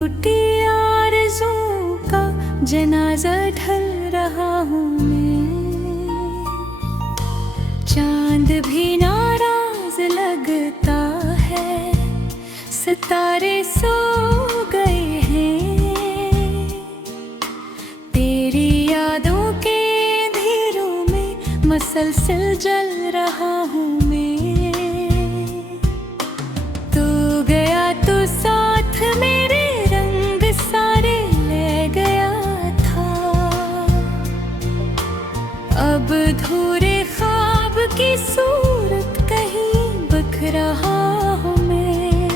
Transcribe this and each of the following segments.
टूटी आरज़ू का जनाजा ढल रहा हूँ मैं। चांद भी नाराज लगता है, सितारे सो गए हैं। तेरी यादों के अंधेरों में मसलसल जल रहा हूँ मैं। तू गया तो साथ मेरे रंग सारे ले गया था। अब अधूरे ख्वाब की सूरत कहीं बख रहा हूँ मैं।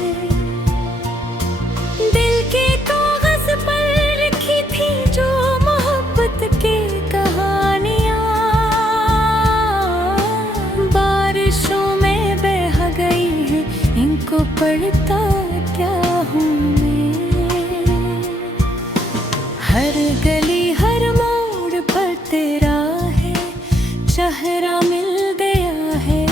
दिल के कागज पर लिखी थी जो मोहब्बत की कहानियाँ, बारिशों में बह गई है, इनको पढ़ता क्या हूँ मैं। हर गली हर मोड़ पर तेरा है चेहरा मिल गया है।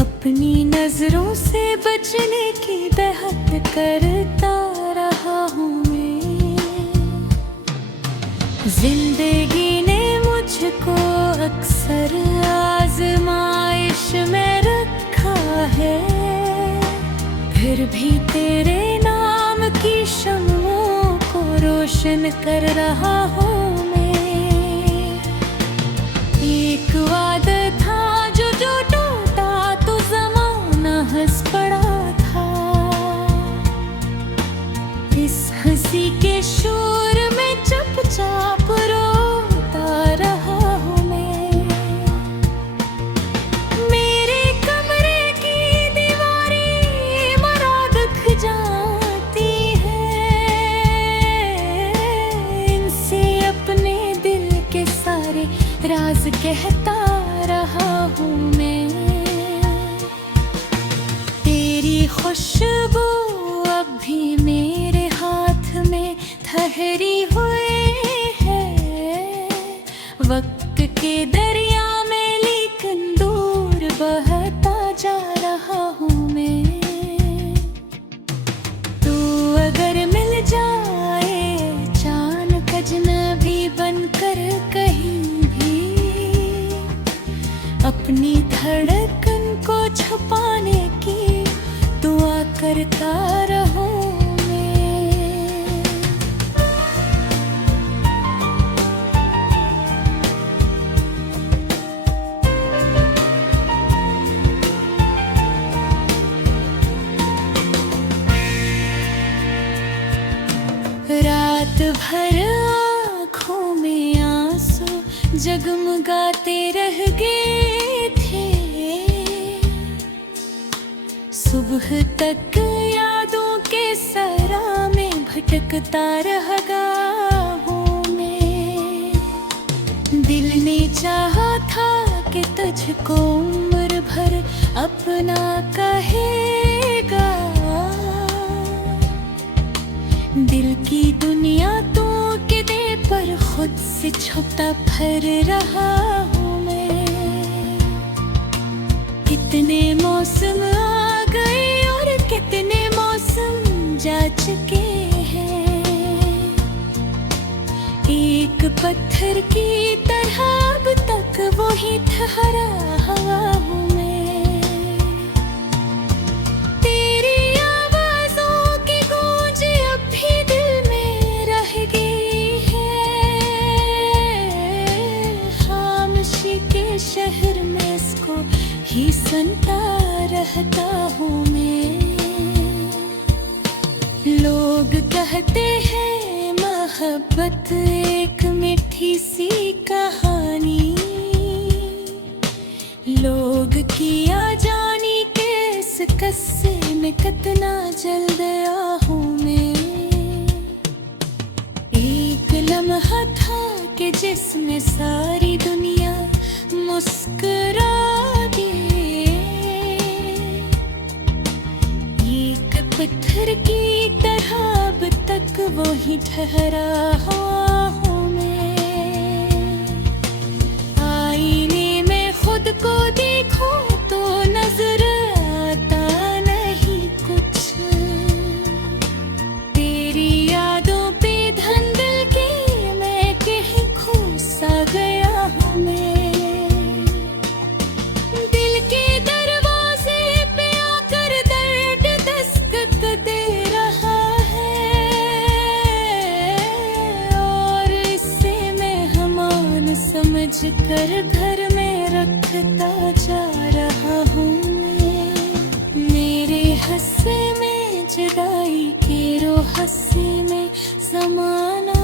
अपनी नजरों से बचने की बेहद करता रहा हूँ मैं। जिंदगी ने मुझको अक्सर आजमाइश में रखा है, फिर भी तेरे नाम की शम्मों को रोशन कर रहा हूँ मैं। एक वादा था जो टूटा तो ज़माना हंस पड़ा था। इस हंसी के शोर में चुपचाप रोता रहा हूँ मैं। मेरे कमरे की दीवारें मराद जाती है, इनसे अपने दिल के सारे राज कहता रहा हूँ मैं। तेरी खुशबू अब भी मेरे हाथ में ठहरी हुई है। वक्त के दरिया में लेकिन दूर बहता जा रहा हूँ मैं। तू अगर मिल जाए अचानक अजनबी बनकर कहीं भी, अपनी धड़कन को छुपाने की दुआ करता रहूं मैं। रात भर आँखों में आंसू जगमगाते रह गए थे। सुबह तक यादों के सरा में भटकता रह गया हूँ मैं। दिल ने चाहा था कि तुझको उम्र भर अपना कहेगा। दिल की दुनिया तो के दे पर खुद से छुपता फिर रहा हूँ मैं। कितने मौसम आ गए और कितने मौसम जा चुके हैं। एक पत्थर की तरह अब तक वही ठहरा हुआ हूँ मैं। तेरी आवाज़ों की गूंज अब भी दिल में रह गई है। खामोशी के शहर में इसको ही सुनता रहता हूँ मैं। लोग कहते हैं मोहब्बत एक मीठी सी कहानी। लोग किया जानी के इस किस्से में कितना जल गया हूँ मैं। एक लम्हा था कि जिसमें सारी दुनिया मुस्कुरा दी। एक पत्थर की तरह अब तक वही ठहरा हुआ हूँ मैं। आईने में खुद को देखूं तो नजर आता नहीं कुछ। खोज कर घर में रखता जा रहा हूँ मैं। मेरे हंसे में जुदाई के रो हंसी में समाना,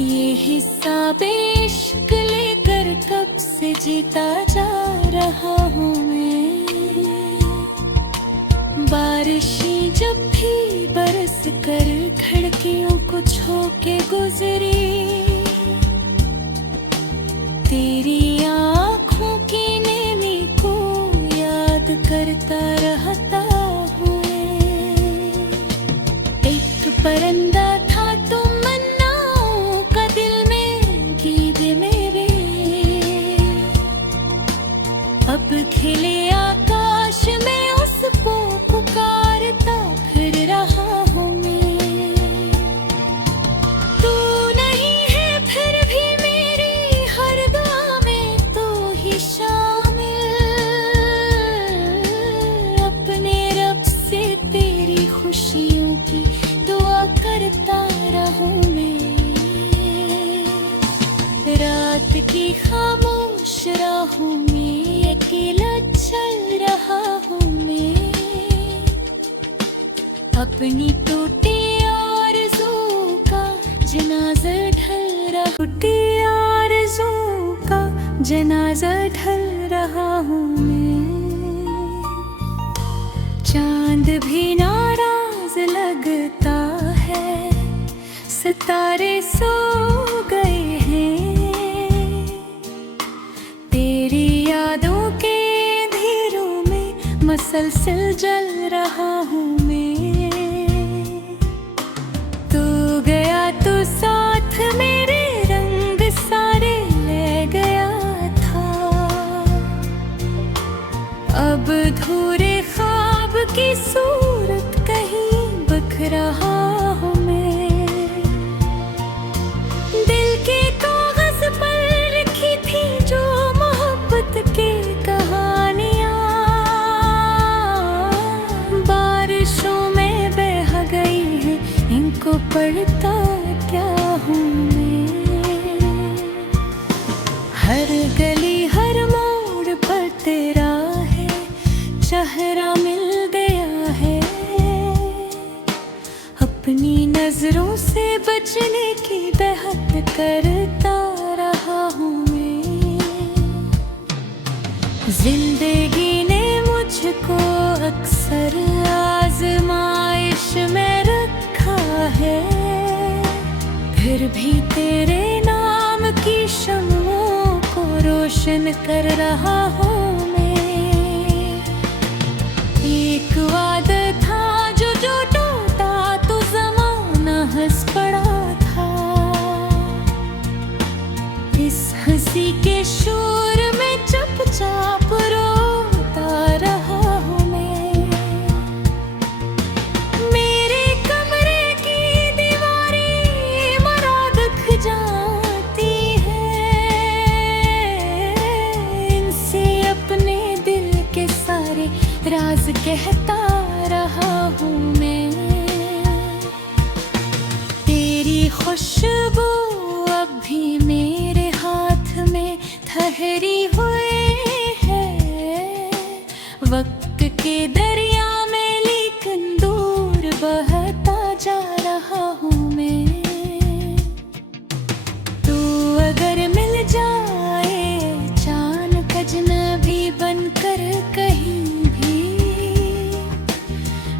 ये हिसाब इश्क लेकर कब से जीता जा रहा हूँ मैं। बारिशें जब भी बरस कर खिड़कियों को छू के गुजरी, तेरी आँखों की नेमी को याद करता रहता हूँ। एक परिंदा था तमन्नाओं का दिल में गीत मेरे, अब खिले आकाश में उसको पुकारता फिर रहा हूँ मैं। तू नहीं है फिर भी मेरी हर दुआ में तू ही शामिल, अपने रब से तेरी खुशियों की दुआ करता रहूं मैं। रात की खामोश राहों में अकेला चल रहा हूँ मैं, अपनी टूटी आरज़ू का जनाजा ढल रहा, टूटी आरज़ू का जनाजा ढल रहा हूँ मैं। चांद भी नाराज लगता है, सितारे सो गए हैं, तेरी यादों के अंधेरों में मसलसल जल रहा हूँ मैं। तू गया तो साथ मेरे रंग सारे ले गया था, अब धूरे ख्वाब की सूरत कहीं बख रहा हूँ मैं। दिल के कागज पर लिखी थी जो मोहब्बत की कहानियाँ, बारिशों में बह गई है, इनको पढ़ता क्या हूँ मैं। हर गली हर मोड़ पर तेरा है चेहरा मिल गया है, अपनी नजरों से बचने की बेहद करता रहा हूँ मैं। जिंदगी ने मुझको अक्सर आजमाइश में रखा है, फिर भी तेरे नाम की शम्मों को रोशन कर रहा हूँ मैं। एक वादा था जो टूटा तो ज़माना हंस पड़ा था, इस हंसी के शोर में चुपचाप रोता रहा हूँ मैं। मेरे कमरे की दीवारें मुराद ख जाती है, इनसे अपने दिल के सारे राज कहता रहा हूँ मैं। तेरी खुशबू अब भी मेरे हाथ में ठहरी हुई है, वक्त के दरिया में लेकिन दूर बहता जा रहा हूँ मैं। तू अगर मिल जाए अचानक अजनबी बनकर कहीं भी,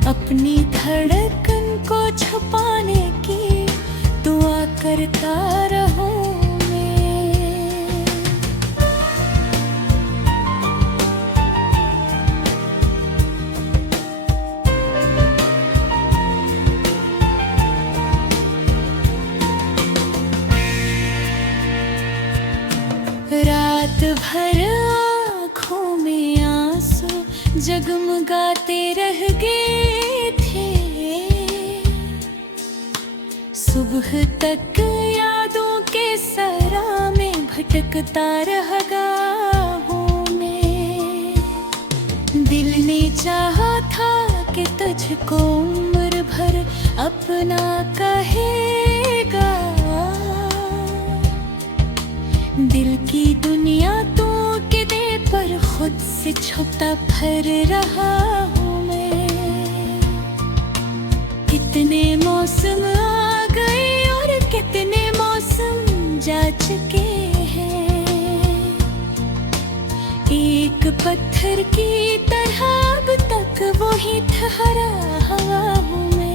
अपनी धड़कन को छुपाने की दुआ करता रहूं मैं। रात भर आँखों में आंसू जगमगाते रह गए थे, सुबह तक यादों के सरा में भटकता रह गया हूँ मैं। दिल ने चाहा था कि तुझको उम्र भर अपना कहेगा, दिल की दुनिया तो के दे पर खुद से छुपता फिर रहा हूँ मैं। कितने मौसम आ गए और कितने मौसम जा चुके हैं। एक पत्थर की तरह अब तक वही ठहरा हुआ हूँ मैं।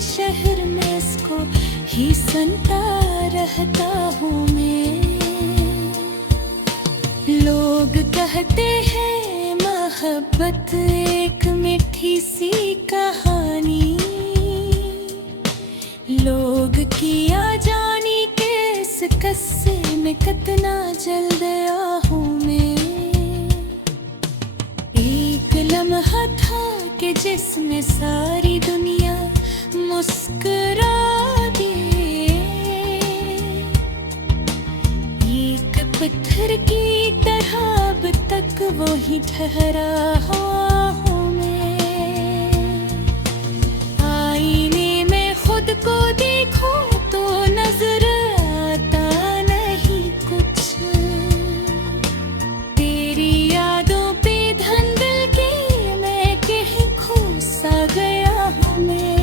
शहर में इसको ही सुनता रहता हूँ मैं। लोग कहते हैं मोहब्बत एक मीठी सी कहानी। लोग किया जानी के इस किस्से में कितना जल गया हूँ मैं। एक लम्हा था कि जिसमें सारी दुनिया मुस्कुरा दे। एक पत्थर की तरह अब तक वही ठहरा हुआ हूँ मैं। आईने में खुद को देखो तो नजर आता नहीं कुछ। तेरी यादों पे धंधल के मैं कहीं खो सा गया हूँ मैं।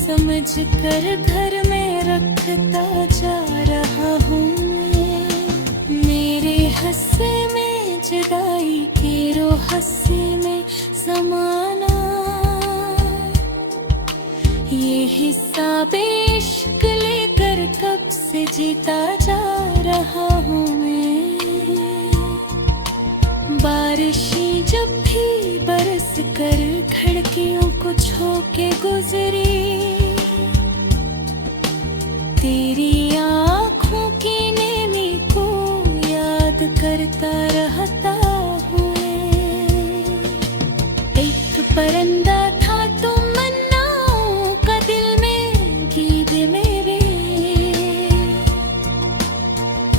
समझ कर घर में रखता जा रहा हूँ मैं। मेरे हंसे में जुदाई के रो हंसे में समाना। ये हिसाब इश्क लेकर कब से जीता जा रहा हूँ मैं। बारिशें जब भी बरस कर खिड़कियों को छू के गुजरी। तेरी आँखों की नैनी को याद करता रहता हूँ। एक परिंदा था तो मन्नाओं का दिल में गीत मेरे।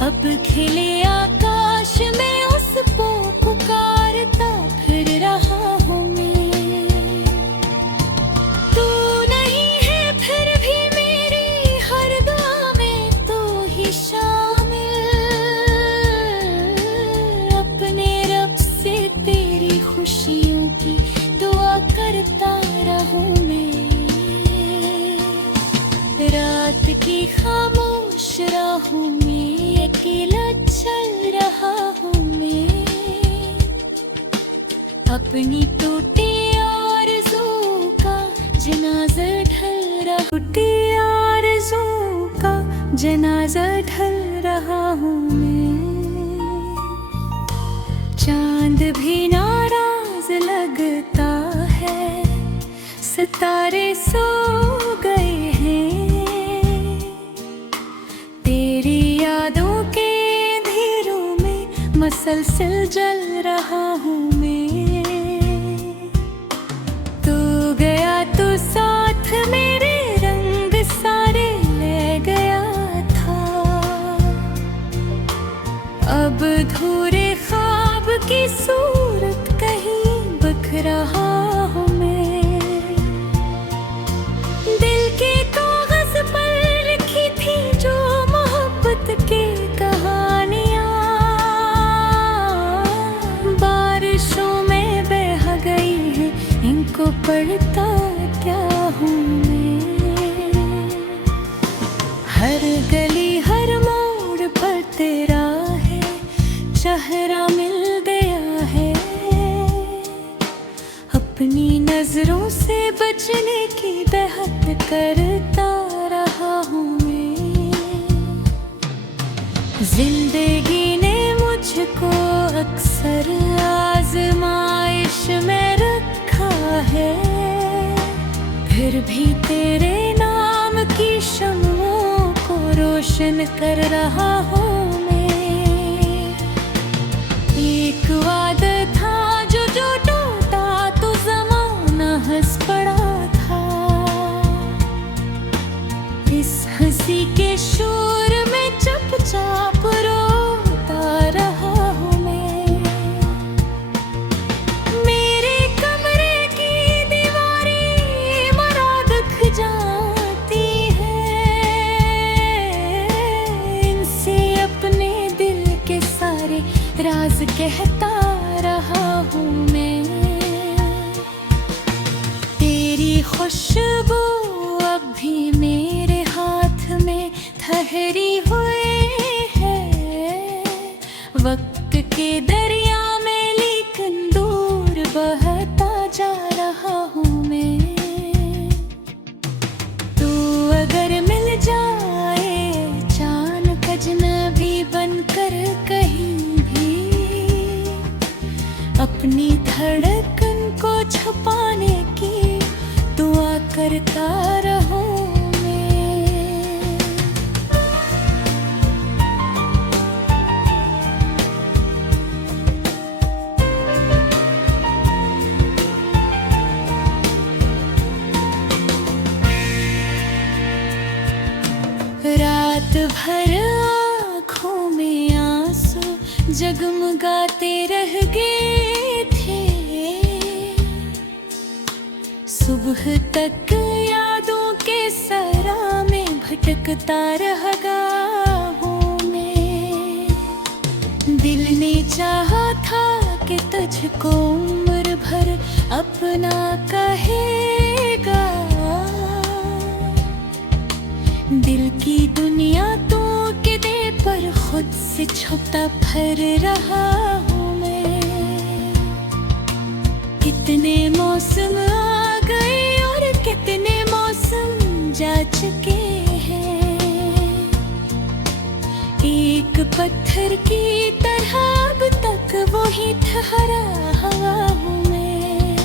अब खिले आकाश में उसको पुकारता फिर रहा हूँ मैं। तू नहीं है फिर भी मेरी हर दुआ में तू ही शामिल। अपने रब से तेरी खुशियों की दुआ करता रहूं मैं। रात की खामोश राहों में अकेला चल रहा हूँ मैं। अपनी टूटी आरज़ू का जनाजा ढल रहा। टूटी आरज़ू का जनाजा ढल रहा हूँ मैं। चांद भी नाराज लगता है। सितारे सो गए हैं। तेरी यादों के अंधेरों में मसलसल जल रहा हूँ मैं। तू गया तो साथ मेरे रंग सारे ले गया था। अब धूरे ख्वाब की सूरत कहीं बख रहा हूँ मैं। दिल के कागज पर लिखी थी जो मोहब्बत की कहानियाँ। बारिशों में बह गई है इनको पढ़ता क्या हूँ मैं। हर गली हर मोड़ पर तेरा है चेहरा मिल गया है। अपनी नजरों से बचने की बेहद करता रहा हूँ मैं। जिंदगी ने मुझको अक्सर आजमाइश में रखा है। फिर भी तेरे नाम की शम्मों को रोशन कर रहा हूँ मैं। एक वादा था जो टूटा कहता रहा हूँ मैं। तेरी खुशबू अब भी मेरे हाथ में ठहरी हुई है, वक्त के दरिया में लेकिन दूर बहता जा रहा हूँ मैं। तू अगर मिल जाए अचानक अजनबी बनकर कहीं भी, अपनी धड़कन को छुपाने की दुआ करता रहूं मैं। रात भर आँखों में आंसू जगमगाते रह गए थे, सुबह तक यादों के सरा में भटकता रहा हूँ मैं। दिल ने चाहा था कि तुझको उम्र भर अपना कहेगा, दिल की दुनिया तो के दे पर खुद से छुपता फिर रहा हूँ मैं। कितने मौसम आ गए और कितने मौसम जा चुके हैं, एक पत्थर की तरह अब तक वही ठहरा हुआ हूँ मैं।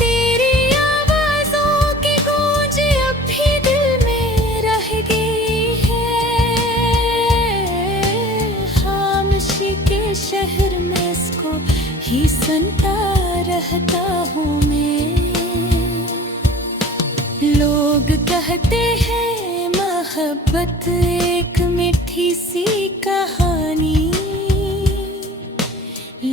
तेरी आवाज़ों की गूंज अब भी दिल में रह गई है, खामोशी के शहर में इसको ही सुनता रहता हूँ मैं। लोग कहते हैं मोहब्बत एक मीठी सी कहानी,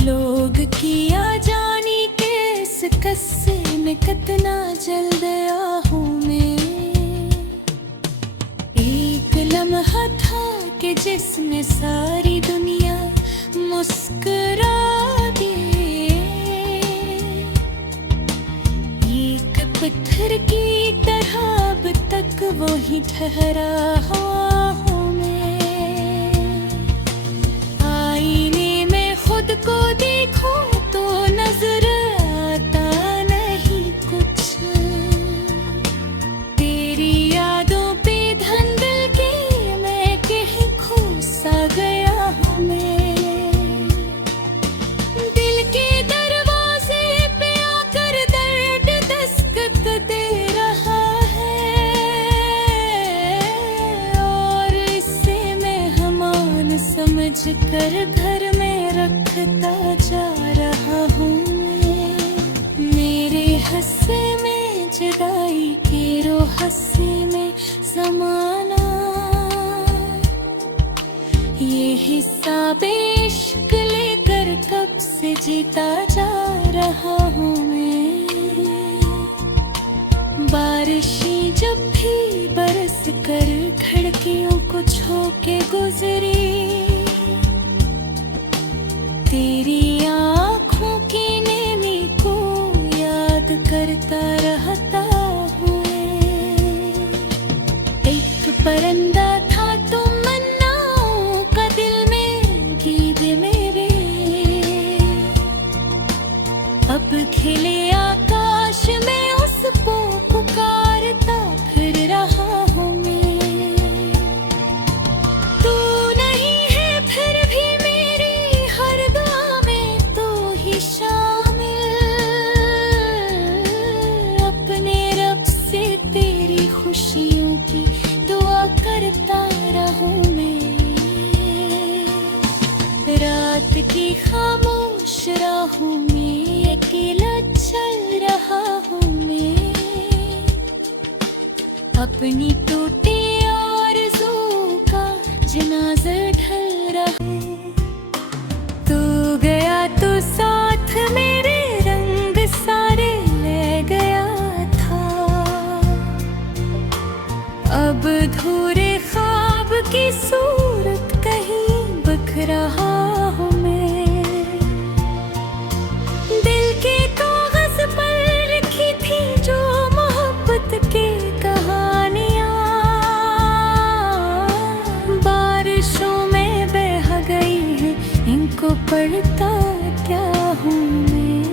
लोग किया जानी के इस किस्से में कितना जल गया हूँ मैं। एक लम्हा था कि जिसमें सारी दुनिया मुस्कुरा दी, एक पत्थर की तरह अब तक वही ठहरा हुआ हूँ मैं। आईने में खुद को देखूं तो नजर आता नहीं कुछ, तेरी यादों पे धंधल के मैं कहीं खो सा गया हूँ मैं। दिल के दरवाजे पे आकर दर्द दस्तक दे रहा है, और इससे मैं हमान समझ कर घर में रखता जा रहा हूँ मैं। मेरे हंसे में जुदाई के रो हंसे में समाना, ये हिसाब इश्क लेकर कब से जीता जा रहा हूँ मैं। बारिशें जब भी बरस कर खिड़कियों को छू के गुजरी, तेरी आँखों की नेमी को याद करता रहता हूँ। एक परिंदा था तुम मन्नाओं का दिल में गीत मेरे, अब खिले आकाश में उसको पुकारता फिर रहा हूँ मैं। तू नहीं है फिर भी मेरी हर दुआ में तू ही शामिल, अपने रब से तेरी खुशियों की दुआ करता रहूं मैं। रात की खामोश राहों में अकेला चल रहा हूँ मैं, अपनी टूटी आरज़ू का जनाजा ढल रहा। तू गया तो साथ मेरे रंग सारे ले गया था, अब धूरे ख्वाब की सूरत कहीं बख रहा पड़ता क्या हूँ मैं।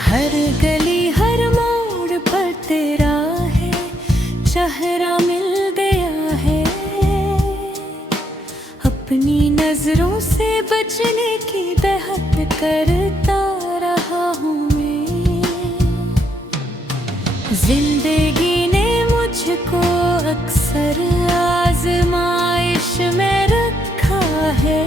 हर गली हर मोड़ पर तेरा है चेहरा मिल गया है। अपनी नजरों से बचने की बेहद करता रहा हूँ मैं। जिंदगी ने मुझको अक्सर आजमाइश में रखा है,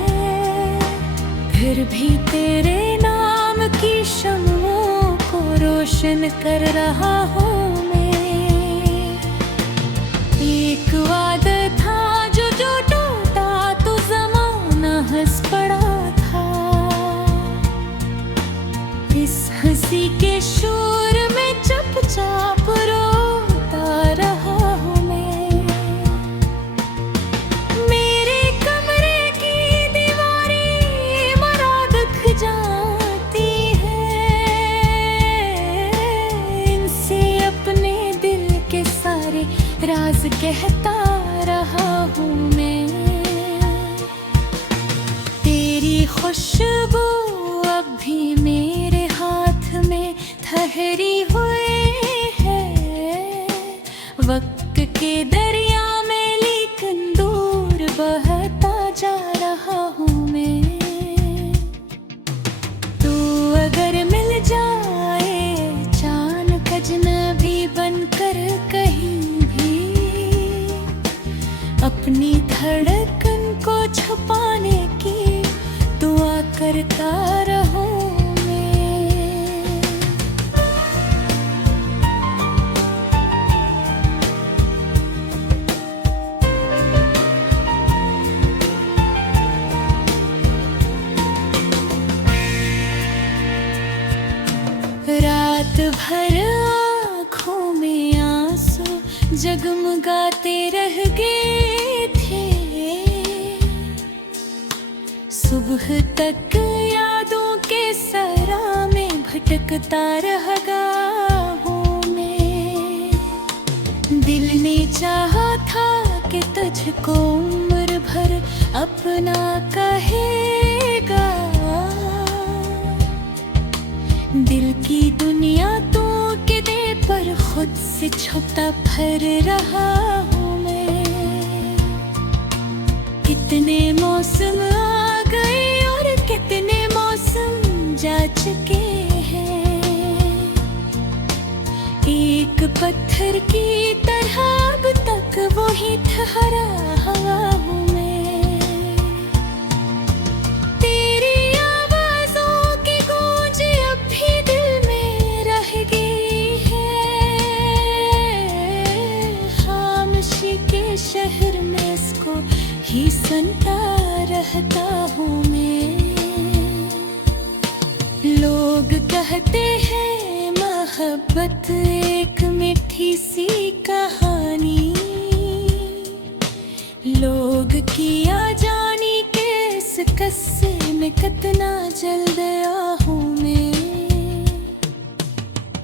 फिर भी तेरे नाम की शम्मों को रोशन कर रहा हूँ मैं। एक वादा था जो टूटा तो ज़माना हंस पड़ा था। इस हंसी के शोर में चुपचाप रोता रहा हूँ मैं। मेरे कमरे की दीवारें मरा दुख जाती है, इनसे अपने दिल के सारे राज कहता रहा हूँ मैं। तेरी खुशबू अब भी मेरे हाथ में ठहरी हुई है। वक्त के दरिया में लेकिन दूर बहता जा रहा हूँ मैं। तू अगर मिल जाए अचानक अजनबी बनकर कहीं भी, अपनी धड़कन को छुपाने की दुआ करता रहूं मैं। रात भर आँखों में आंसू जगमगाते रह गए थे। सुबह तक यादों के सरा में भटकता रह गया हूँ मैं। दिल ने चाहा था कि तुझको उम्र भर अपना कहेगा। दिल की दुनिया तो के दे पर खुद से छुपता फिर रहा हूँ मैं। कितने मौसम आ गए और कितने मौसम जा चुके हैं। एक पत्थर की तरह अब तक वही ठहरा हुआ हूँ मैं। तेरी आवाज़ों की गूंज अब भी दिल में रह गई है। खामोशी के शहर में इसको ही सुनता रहता हूँ मैं। लोग कहते हैं मोहब्बत एक मीठी सी कहानी। लोग किया जानी के इस किस्से में कितना जल गया हूँ मैं।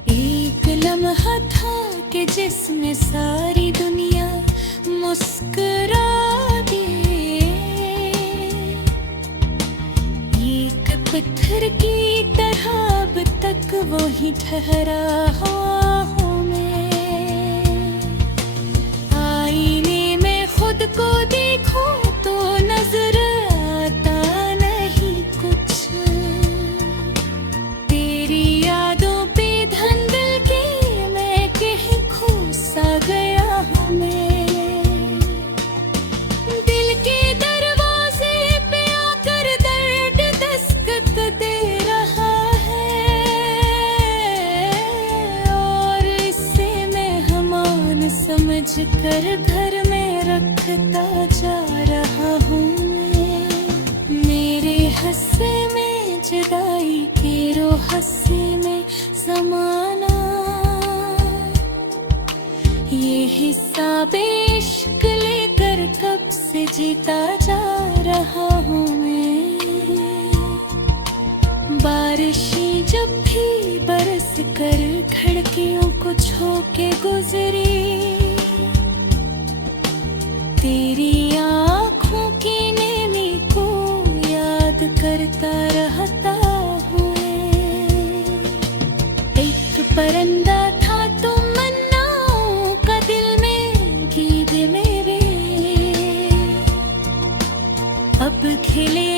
एक लम्हा था कि जिसमें सारी दुनिया मुस्कुरा दी। एक पत्थर की तरह अब तक वही ठहरा हुआ हूँ मैं। आईने में खुद को देखो तो नजर आता नहीं कुछ। तेरी यादों पे धंधल के मैं कहीं खो सा गया हूँ मैं। दिल के दरवाजे पे आकर दर्द दस्तक दे रहा है, और इससे मैं हमान समझ कर घर में रखता जा रहा हूँ मैं। मेरे हंसे में जुदाई के रो हंसे में समाना, ये हिसाब इश्क लेकर कब से जीता जा रहा हूँ मैं। बारिशें जब भी बरस कर खिड़कियों को छू के गुजरी, तेरी आँखों की नैनी को सोचता रहता हूँ। एक परिंदा था तमन्नाओं का दिल में गीत मेरे, अब खिले